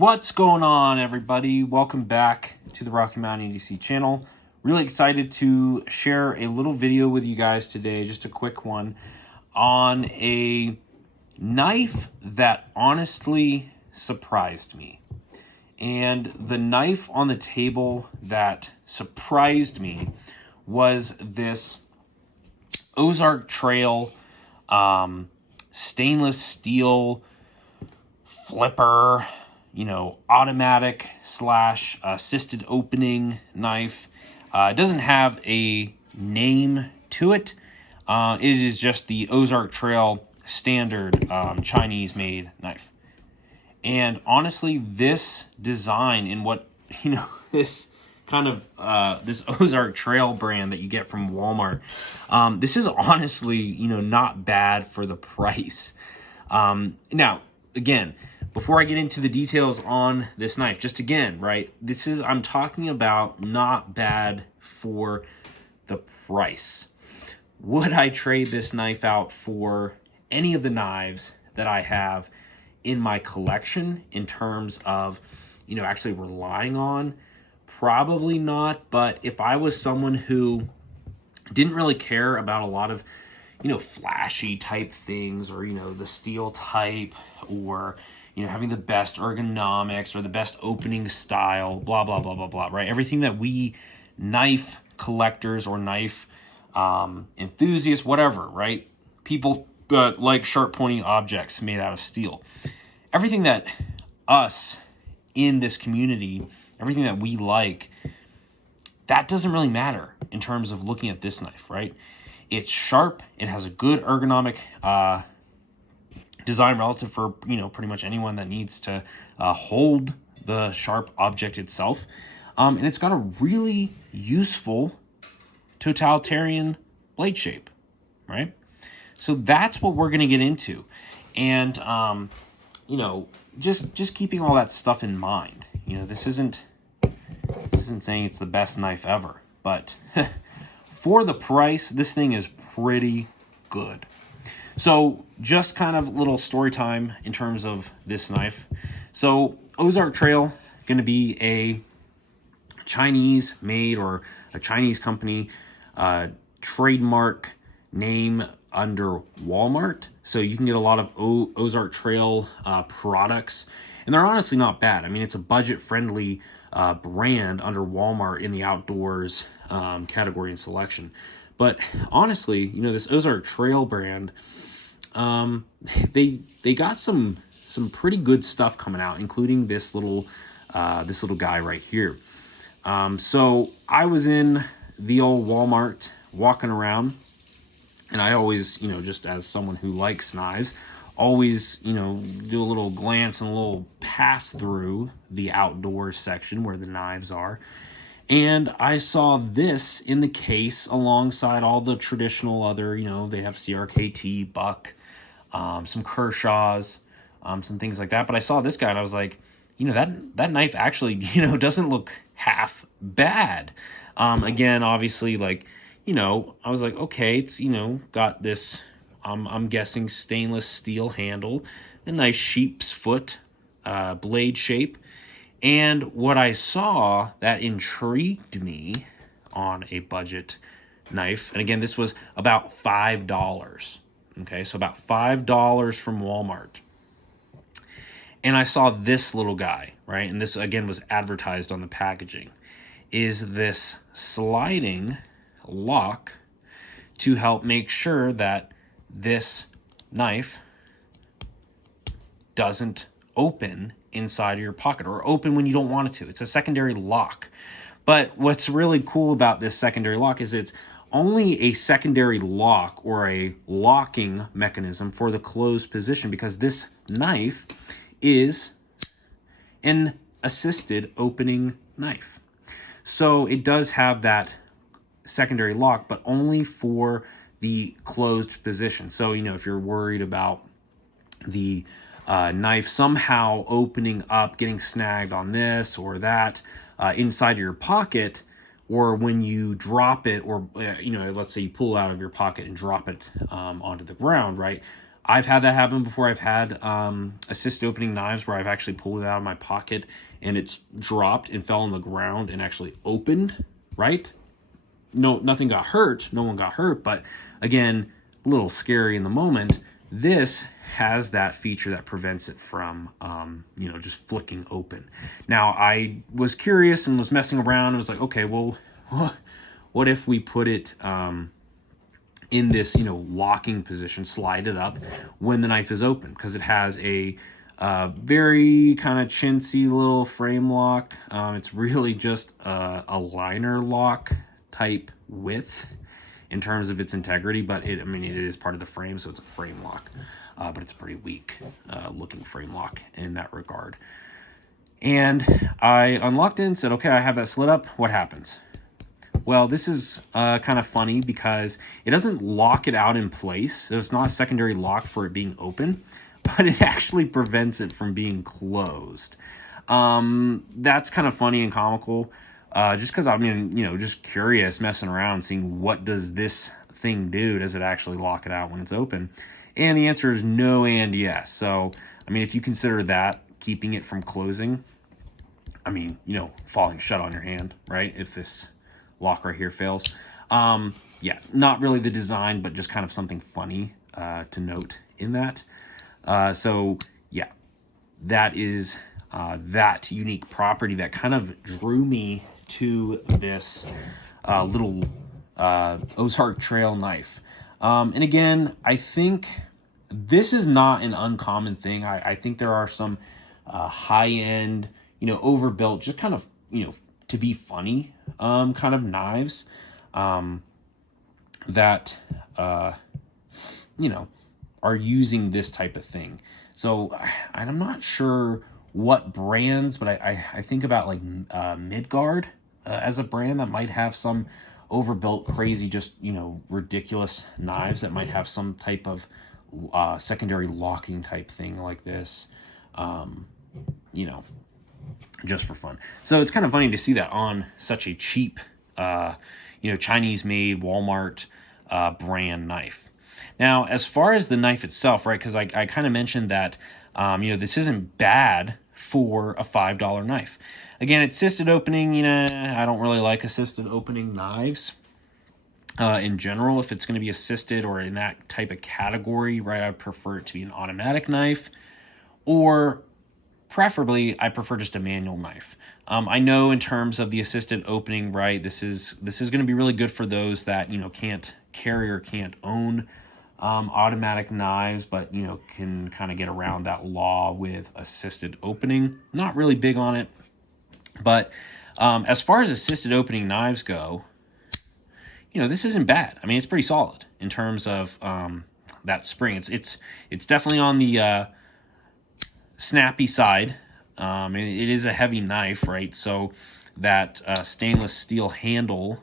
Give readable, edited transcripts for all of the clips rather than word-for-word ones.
What's going on, everybody? Welcome back to the Rocky Mountain EDC channel. Really excited to share a little video with you guys today, just a quick one, on a knife that honestly surprised me. And the knife on the table that surprised me was this Ozark Trail stainless steel flipper, automatic / assisted opening knife. It doesn't have a name to it. It is just the Ozark Trail standard Chinese made knife. And honestly, this design and what, this kind of, this Ozark Trail brand that you get from Walmart, this is honestly, not bad for the price. Now, again, before I get into the details on this knife, just again, right, I'm talking about not bad for the price. Would I trade this knife out for any of the knives that I have in my collection in terms of, actually relying on? Probably not, but if I was someone who didn't really care about a lot of, flashy type things, or, the steel type, or, having the best ergonomics or the best opening style, blah, blah, blah, blah, blah, right? Everything that we knife collectors or knife enthusiasts, whatever, right? People that like sharp pointing objects made out of steel. Everything that us in this community, everything that we like, that doesn't really matter in terms of looking at this knife, right? It's sharp. It has a good ergonomic design relative for, pretty much anyone that needs to hold the sharp object itself. And it's got a really useful totalitarian blade shape, right? So that's what we're going to get into. And, just keeping all that stuff in mind. This isn't saying it's the best knife ever, but for the price, this thing is pretty good. So just kind of little story time in terms of this knife. So Ozark Trail, going to be a Chinese made or a Chinese company trademark name under Walmart. So you can get a lot of Ozark Trail products, and they're honestly not bad. I mean, it's a budget-friendly brand under Walmart in the outdoors category and selection. But honestly, this Ozark Trail brand, they got some pretty good stuff coming out, including this little guy right here. So I was in the old Walmart walking around, and I always, just as someone who likes knives, always, do a little glance and a little pass through the outdoors section where the knives are. And I saw this in the case alongside all the traditional other, they have CRKT, Buck, some Kershaws, some things like that. But I saw this guy and I was like, that knife actually, doesn't look half bad. Again, obviously, like, I was like, okay, it's, got this, I'm guessing stainless steel handle, a nice sheep's foot blade shape. And what I saw that intrigued me on a budget knife, and again, this was about $5. Okay, so about $5 from Walmart. And I saw this little guy, right? And this, again, was advertised on the packaging, is this sliding lock to help make sure that this knife doesn't open inside of your pocket, or open when you don't want it to. It's a secondary lock. But what's really cool about this secondary lock is it's only a secondary lock or a locking mechanism for the closed position, because this knife is an assisted opening knife. So it does have that secondary lock, but only for the closed position. So, if you're worried about the knife somehow opening up, getting snagged on this or that inside your pocket, or when you drop it, or let's say you pull it out of your pocket and drop it onto the ground, right? I've had that happen before. I've had assisted opening knives where I've actually pulled it out of my pocket and it's dropped and fell on the ground and actually opened, right? No, nothing got hurt. No one got hurt. But again, a little scary in the moment. This has that feature that prevents it from, just flicking open. Now, I was curious and was messing around. I was like, okay, well, what if we put it in this, locking position, slide it up when the knife is open, because it has a very kind of chintzy little frame lock. It's really just a liner lock type width in terms of its integrity, but it is part of the frame, so it's a frame lock, but it's a pretty weak looking frame lock in that regard. And I unlocked it and said, okay, I have that slid up. What happens? Well, this is kind of funny because it doesn't lock it out in place. There's not a secondary lock for it being open, but it actually prevents it from being closed. That's kind of funny and comical, just because just curious, messing around, seeing what does this thing do? Does it actually lock it out when it's open? And the answer is no and yes. So, if you consider that keeping it from closing, falling shut on your hand, right? If this lock right here fails. Not really the design, but just kind of something funny to note in that. That is that unique property that kind of drew me to this little Ozark trail knife. And again, I think this is not an uncommon thing. I think there are some high-end, overbuilt, just kind of, to be funny kind of knives that, are using this type of thing. So I'm not sure what brands, but I think about like Midgard as a brand that might have some overbuilt, crazy, just, ridiculous knives that might have some type of secondary locking type thing like this, just for fun. So it's kind of funny to see that on such a cheap, Chinese-made Walmart brand knife. Now, as far as the knife itself, right, because I kind of mentioned that, this isn't bad for a $5 knife. Again, it's assisted opening. I don't really like assisted opening knives in general. If it's going to be assisted or in that type of category, right, I prefer it to be an automatic knife, or preferably I prefer just a manual knife. I know in terms of the assisted opening, right, this is going to be really good for those that can't carry or can't own automatic knives, but can kind of get around that law with assisted opening. Not really big on it, but as far as assisted opening knives go, this isn't bad. It's pretty solid in terms of that spring. It's definitely on the snappy side. It is a heavy knife, right? So that stainless steel handle,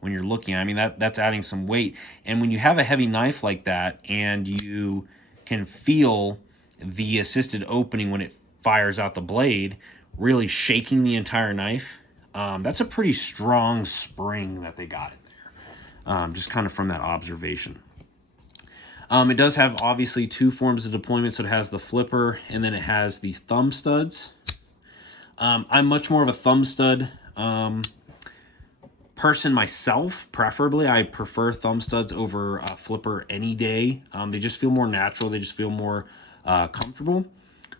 when you're looking, that's adding some weight. And when you have a heavy knife like that and you can feel the assisted opening when it fires out the blade, really shaking the entire knife, that's a pretty strong spring that they got in there, just kind of from that observation. It does have obviously two forms of deployment. So it has the flipper and then it has the thumb studs. I'm much more of a thumb stud person myself. Preferably, I prefer thumb studs over a flipper any day. They just feel more natural. They just feel more comfortable.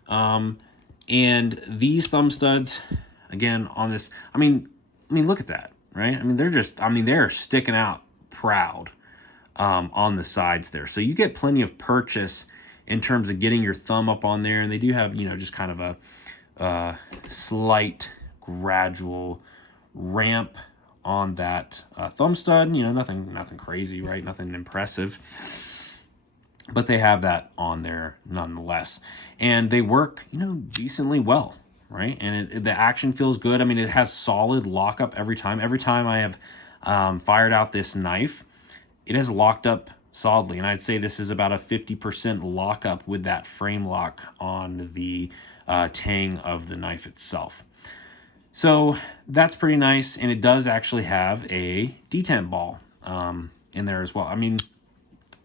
And these thumb studs, again, on this, look at that, right? They're sticking out proud on the sides there. So you get plenty of purchase in terms of getting your thumb up on there. And they do have, just kind of a slight gradual ramp on that thumb stud. Nothing crazy, right? Nothing impressive. But they have that on there nonetheless. And they work, decently well, right? And the action feels good. It has solid lockup every time. Every time I have fired out this knife, it has locked up solidly. And I'd say this is about a 50% lockup with that frame lock on the tang of the knife itself. So that's pretty nice. And it does actually have a detent ball in there as well.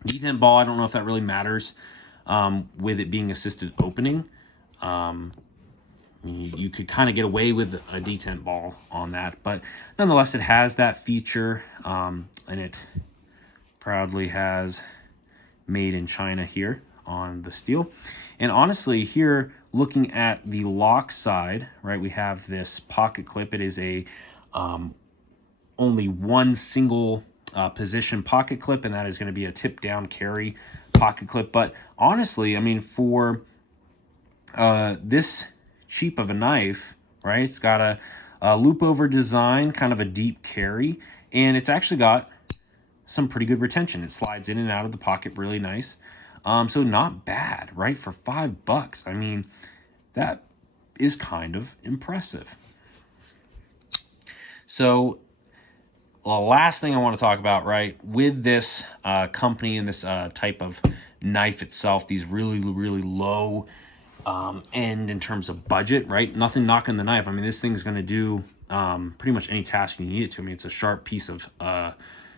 detent ball, I don't know if that really matters with it being assisted opening. You could kind of get away with a detent ball on that, but nonetheless, it has that feature, and it proudly has made in China here on the steel. And honestly, here, looking at the lock side, right, we have this pocket clip. It is a only one single position pocket clip, and that is going to be a tip down carry pocket clip. But honestly, I mean, for this cheap of a knife, right, it's got a loop over design, kind of a deep carry, and it's actually got some pretty good retention. It slides in and out of the pocket really nice. So not bad, right? For $5. I mean, that is kind of impressive. So the last thing I want to talk about, right, with this company and this type of knife itself, these really, really low end in terms of budget, right? Nothing knocking the knife. I mean, this thing's going to do pretty much any task you need it to. I mean, it's a sharp piece of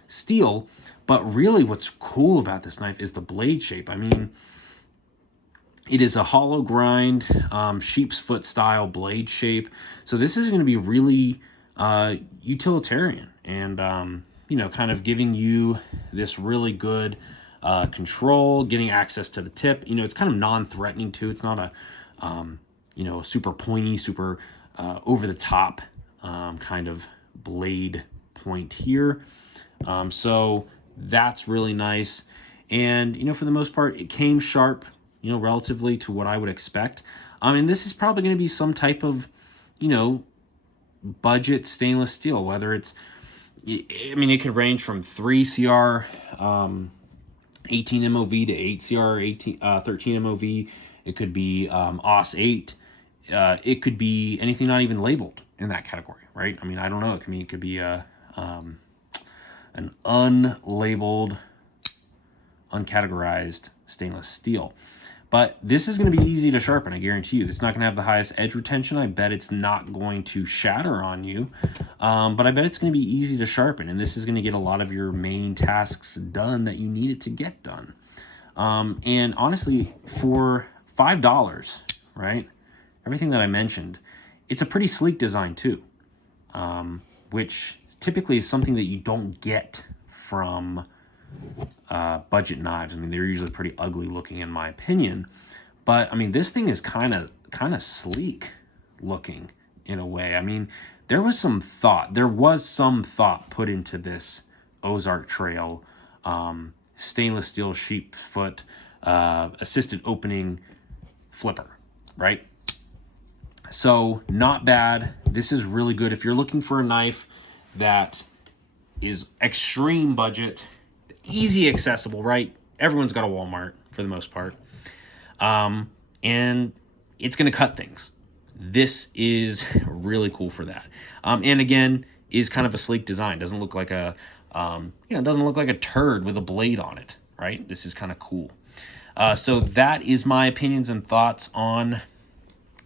steel, but really what's cool about this knife is the blade shape. I mean, it is a hollow grind, sheep's foot style blade shape. So this is going to be really utilitarian and, you know, kind of giving you this really good control, getting access to the tip. You know, it's kind of non-threatening too. It's not a, you know, super pointy, super over the top kind of blade point here. So that's really nice. And, you know, for the most part, it came sharp, you know, relatively to what I would expect. And this is probably going to be some type of, you know, budget stainless steel, whether it's, I mean, it could range from 3CR 18 MOV to 8CR 13 MOV. It could be OS 8. It could be anything not even labeled in that category, right? I mean, I don't know. It could be an unlabeled, uncategorized stainless steel. But this is going to be easy to sharpen, I guarantee you. It's not going to have the highest edge retention. I bet it's not going to shatter on you. But I bet it's going to be easy to sharpen. And this is going to get a lot of your main tasks done that you need it to get done. And honestly, for $5, right, everything that I mentioned, it's a pretty sleek design too, which typically is something that you don't get from budget knives. I mean, they're usually pretty ugly looking in my opinion, but I mean, this thing is kind of sleek looking in a way. I mean, there was some thought put into this Ozark Trail stainless steel sheep foot assisted opening flipper, right? So not bad. This is really good if you're looking for a knife that is extreme budget, easy accessible, right? Everyone's got a Walmart for the most part. And it's going to cut things. This is really cool for that. And again, is kind of a sleek design. Doesn't look like a, doesn't look like a turd with a blade on it, right? This is kind of cool. So that is my opinions and thoughts on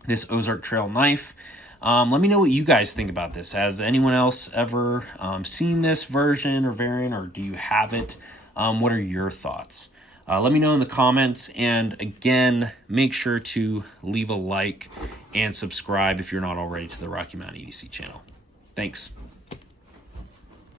this Ozark Trail knife. Let me know what you guys think about this. Has anyone else ever seen this version or variant, or do you have it? What are your thoughts? Let me know in the comments. And again, make sure to leave a like and subscribe if you're not already to the Rocky Mountain EDC channel. Thanks.